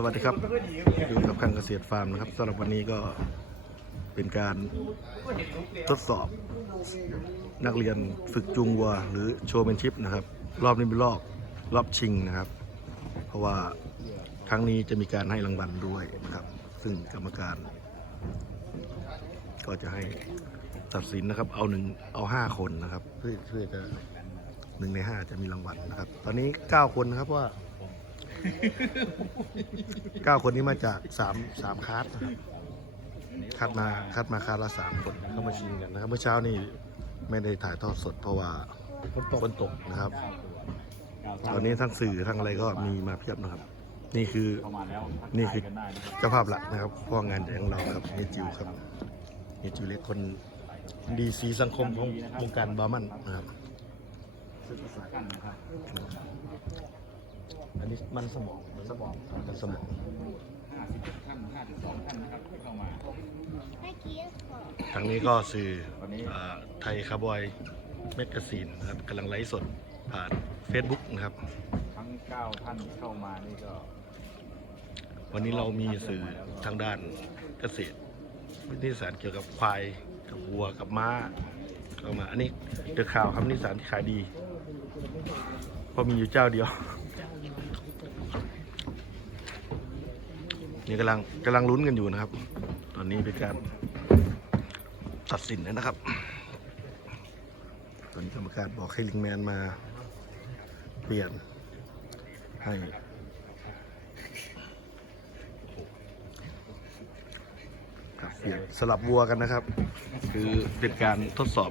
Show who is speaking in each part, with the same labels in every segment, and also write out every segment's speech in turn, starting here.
Speaker 1: สวัสดีครับอยู่กับคังเกษตรฟาร์มนะครับสำหรับวันนี้ก็เป็นการทดสอบนักเรียนฝึกจูงวัว หรือโชว์แมนชิพนะครับ รอบนี้เป็นรอบรอบชิงนะครับ เพราะว่าครั้งนี้จะมีการให้รางวัลด้วยนะครับ ซึ่งกรรมการ ก็จะให้ตัดสินนะครับ เอาหนึ่งเอาห้าคนนะครับ เพื่อเพื่อจะหนึ่งในห้าจะมีรางวัลนะครับ ตอนนี้เก้าคนนะครับว่า เก้าคนนี้มาจากสามสามคลาสนะครับคัดมาคัดมาคลาสละสามคนเข้ามาชิงกันนะครับเมื่อเช้านี่ไม่ได้ถ่ายทอดสดเพราะว่าฝนตกฝนตกนะครับ ตอนนี้ทั้งสื่อทั้งอะไรก็มีมาเพียบนะครับ นี่คือ
Speaker 2: เข้ามาแล้วทัก
Speaker 1: นี่
Speaker 2: ทาย
Speaker 1: คือ
Speaker 2: กันได้นะครับ
Speaker 1: เจ้าภาพหลักนะครับพ่องานใหญ่ของเราครับเฮจิวครับเฮจิวเล็กคนดีสีสังคมของวงการบาร์มันนะครับ อันนี้มันสมองมันสมองมันสมอง
Speaker 2: 51ท่าน52ท่านนะครับที่เข้ามา
Speaker 1: ทางนี้ก็สื่ออ่าไทยคาร์บอยเมกกาซีนนะครับกำลังไลฟ์สดผ่าน Facebook นะครับ
Speaker 2: ทั้ง 9 ท่านที่เข้ามานี่ก็
Speaker 1: วันนี้เรามีสื่อทางด้านเกษตร วิทยาศาสตร์เกี่ยวกับควาย กับวัว กับม้า เข้ามา อันนี้เดอะข่าวครับนิสานที่ขายดี เพราะมีอยู่เจ้าเดียว นี่กำลังกำลังลุ้นกันอยู่นะครับ ตอนนี้เป็นการตัดสินแล้วนะครับ ตอนนี้กรรมการบอกให้ลิงแมนมาเปลี่ยนให้เปลี่ยนสลับวัวกันนะครับ คือเป็นการทดสอบ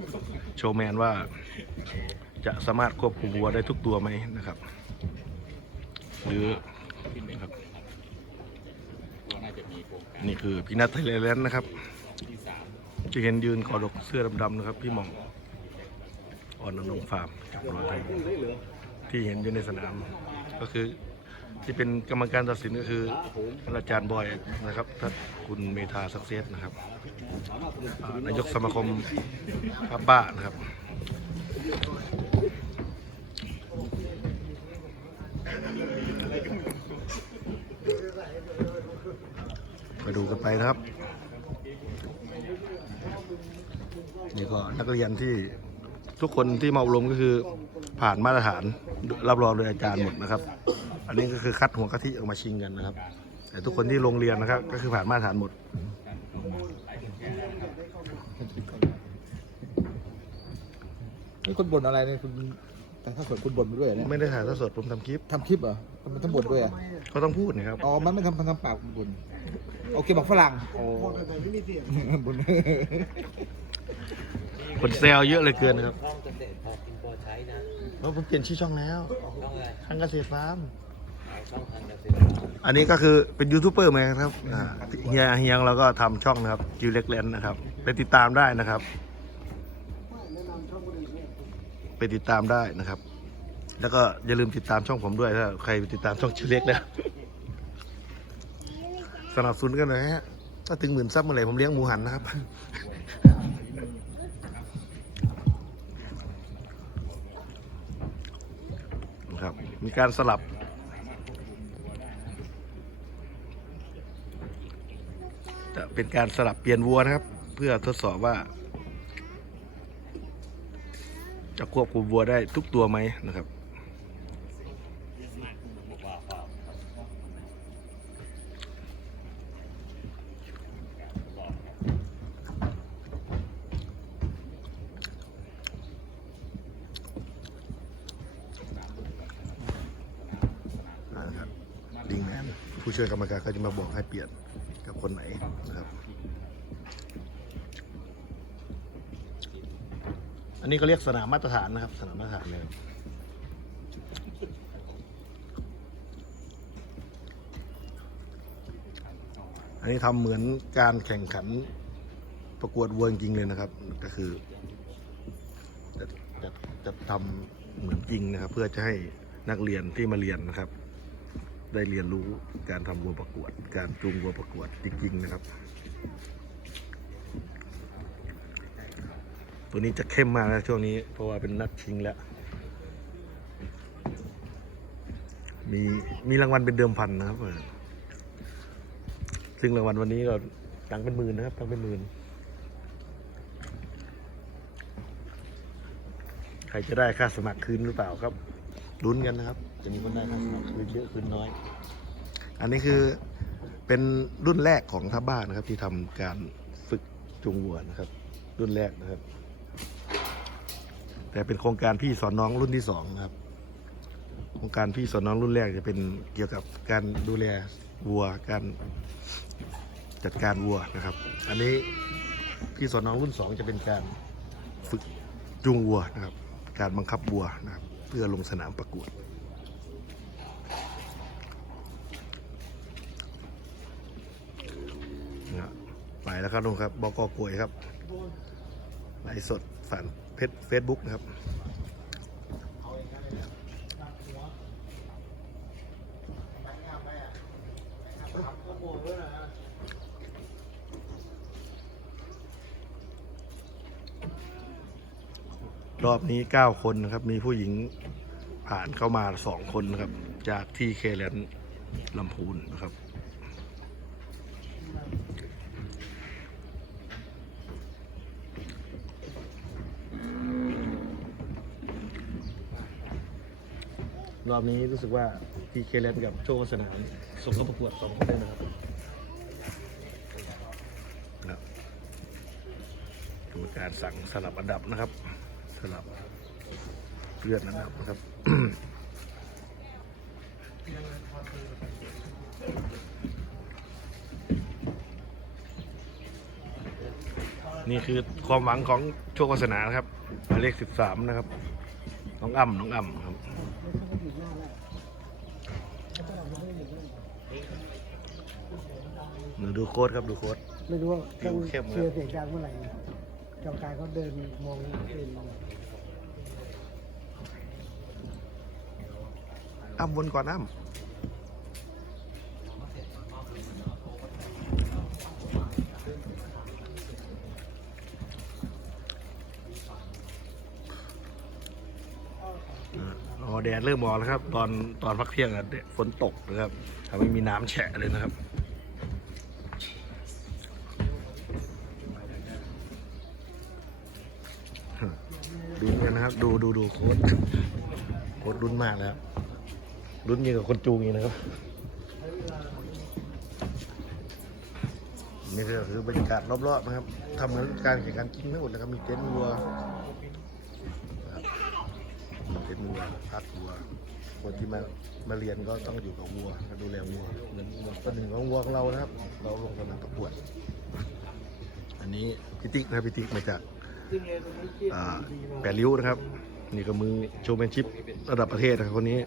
Speaker 1: โชว์แมนว่าจะสามารถควบคุมวัวได้ทุกตัวไหมนะครับ หรือนะครับ
Speaker 2: ว่าน่าจะมีโครงการ
Speaker 1: นี่คือพี่นัทไทยแลนด์นะครับ จะเห็นยืนคอดกเสื้อดำๆนะครับ พี่มองอ่อนนงฟาร์มจากรถไทยที่เห็นอยู่ในสนาม ก็คือที่เป็นกรรมการตัดสินก็คืออาจารย์บอยนะครับท่านคุณเมธาสักเซสนะครับนายกสมาคมป้าป้านะครับ มาดูกันไปนะครับ นี่ก็นักเรียนที่ทุกคนที่มาอบรมก็คือผ่านมาตรฐานรับรองโดยอาจารย์หมดนะครับ อันนี้ก็คือคัดหัวกะทิออกมาชิงกันนะครับ แต่ทุกคนที่โรงเรียนนะครับ ก็คือผ่านมาตรฐานหมด
Speaker 3: นี่คุณบ่นอะไรเนี่ยคุณแต่ถ้าสดคุณบ่นมาด้วยเหรอเนี่ย
Speaker 1: ไม่ได้ถ่ายทอดสดผมทำคลิป
Speaker 3: ทำคลิปเหรอทำไมต้องบ่นด้วยอะ
Speaker 1: ก็ต้องพูดนะครับ
Speaker 3: อ๋อมันไม่ทำทำปากคุณบ่น โอเคบอกฝรั่งโอ้บ่น
Speaker 1: คนแซวเยอะเลยเกินนะครับ
Speaker 4: ช่องเกษตรพอกินพอใช้นะ
Speaker 1: เพราะผมเปลี่ยนชื่อช่องแล้ว
Speaker 4: ช่องอะไร
Speaker 1: ทางเกษตรฟาร์ม
Speaker 4: ช่องทางเกษตร
Speaker 1: อันนี้ก็คือเป็นยูทูบเบอร์ไหมครับอ่าเฮียเฮียงเราก็ทำช่องนะครับจิวเล็กแลนนะครับ ไปติดตามได้นะครับ ไปติดตามได้นะครับ แล้วก็อย่าลืมติดตามช่องผมด้วยถ้าใครไปติดตามช่องจิวเล็กแล้ว สนับสนุนกันหน่อยฮะ ถ้าถึงหมื่นซับเมื่อไหร่ผมเลี้ยงหมูหันนะครับนะครับ มีการสลับ จะเป็นการสลับเปลี่ยนวัวนะครับ เพื่อทดสอบว่า จะควบคุมวัวได้ทุกตัวไหมนะครับ อ่าครับลิงแมน ผู้ช่วยกรรมการก็จะมาบอกให้เปลี่ยนกับคนไหนนะครับ อันนี้เขาเรียกสนามมาตรฐานนะครับ สนามมาตรฐานเลยอันนี้ทำเหมือนการแข่งขันประกวดวัวจริงเลยนะครับ ก็คือจะจะจะทำเหมือนจริงนะครับ เพื่อจะให้นักเรียนที่มาเรียนนะครับ ได้เรียนรู้การทำวัวประกวด การจูงวัวประกวดจริงๆนะครับ ตัวนี้จะเข้มมากนะช่วงนี้ เพราะว่าเป็นนัดชิงแล้ว มีมีรางวัลเป็นเดิมพันนะครับ ซึ่งรางวัลวันนี้เราตังเป็นหมื่นนะครับตังเป็นหมื่นใครจะได้ค่าสมัครคืนหรือเปล่าครับลุ้นกันนะครับ จะมีคนได้ค่าสมัครคืนเยอะคืนน้อย อันนี้คือเป็นรุ่นแรกของทัพบ้านนะครับ ที่ทำการฝึกจูงวัวนะครับ รุ่นแรกนะครับ แต่เป็นโครงการพี่สอนน้องรุ่นที่สองนะครับ โครงการพี่สอนน้องรุ่นแรกจะเป็นเกี่ยวกับการดูแลวัวการจัดการวัวนะครับ อันนี้พี่สอนน้องรุ่นสองจะเป็นการฝึกจูงวัวนะครับ การบังคับวัวนะครับ เพื่อลงสนามประกวด นะครับ ไปแล้วครับลุงครับบกกลวยครับไลฟ์สดฝันเพจเฟซบุ๊กนะครับรอบนี้ 9 คนนะครับ มีผู้หญิงผ่านเข้ามา 2 คนนะครับ จากที่เคแลนด์ลำพูนนะครับ รอบนี้รู้สึกว่าทีเคเลนกับโชว์สนามส่งเข้าประกวดสองคนเลยนะครับนะครับกรรมการสั่งสลับอันดับนะครับ สลับเลือนอันดับนะครับนี่คือความหวังของโชควาสนานะครับหมายเลขสิบสามนะครับ น้องอ้ำน้องอ้ำครับ หนูดูโค้ดครับดูโค้ด
Speaker 5: ไม่รู้ว่า
Speaker 1: ผิวเข้มครับ
Speaker 5: เชียร์เสียงดังเมื่อไหร่กรรมการเขาเดินมองเอง
Speaker 1: อ้ำวนก่อนอ้ำอ๋อแดดเริ่มออกแล้วครับ ตอนตอนพักเที่ยงอะแดดฝนตกนะครับ ทำให้มีน้ำแฉะเลยนะครับ ดูกันนะครับ ดูดูดูโค้ดโค้ดรุ่นมากแล้วรุ่นยิ่งกว่าคนจูงอีกนะครับ นี่ก็คือบรรยากาศรอบๆนะครับทำเหมือนการแข่งขันจริงทั้งหมดนะครับ มีเต็นท์วัวเต็นท์วัวพักวัวคนที่มา มาเรียนก็ต้องอยู่กับวัวมาดูแลวัวเหมือนเหมือนหนึ่งของวัวของเรานะครับ เราลงสนามประกวด อันนี้พิติกนะครับพิติกมาจากอ่าแปดริ้วนะครับ นี่ก็มือโชว์แมนชิพระดับประเทศนะครับคนนี้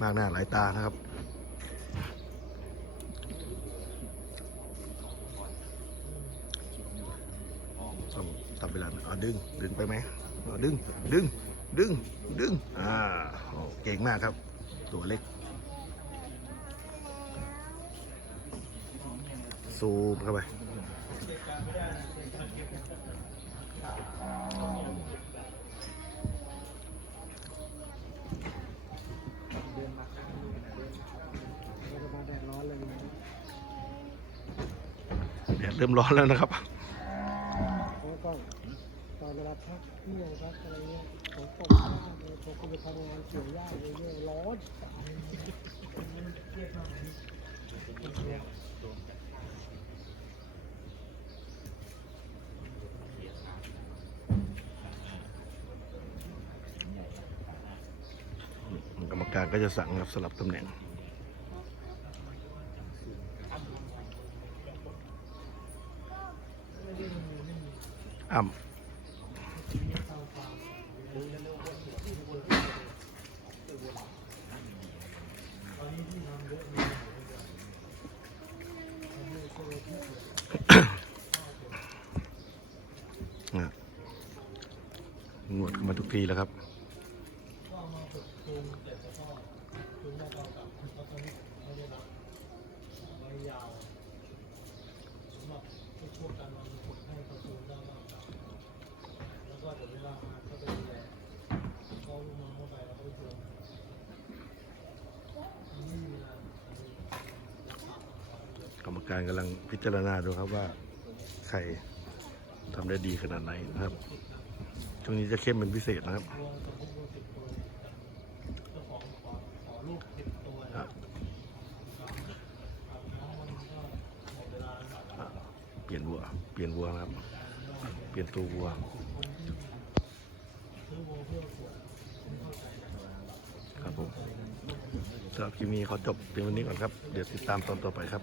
Speaker 1: มากหน้าหลายตานะครับ ต้องทำ เวลาเอาดึง ดึงไปไหมเอาดึง ดึง ดึง ดึง อ่าโอ้เก่งมากครับ ตัวเล็ก ซูมเข้าไป
Speaker 5: แดดเริ่
Speaker 1: มร้อนแล้วนะครับ
Speaker 5: ตอนเวลาพักเที่ยงพักอะไรเงี้ยผมตกมากเลยผมก็ไปทำงานเกี่ยวหญ้าเรื่ยร้อน
Speaker 1: กรรมการก็จะสั่งครับสลับตำแหน่ง อ่ำ นะง วดมาทุกทีแล้วครับ กรรมการกำลังพิจารณาดูครับว่า ใครทำได้ดีขนาดไหนนะครับ ช่วงนี้จะเข้มเป็นพิเศษนะครับเปลี่ยนวัว เปลี่ยนวัวนะครับ เปลี่ยนตัววัวครับผมสำหรับคลิปนี้เขาจบเพียงวันนี้ก่อนครับ เดี๋ยวติดตามตอนต่อไปครับ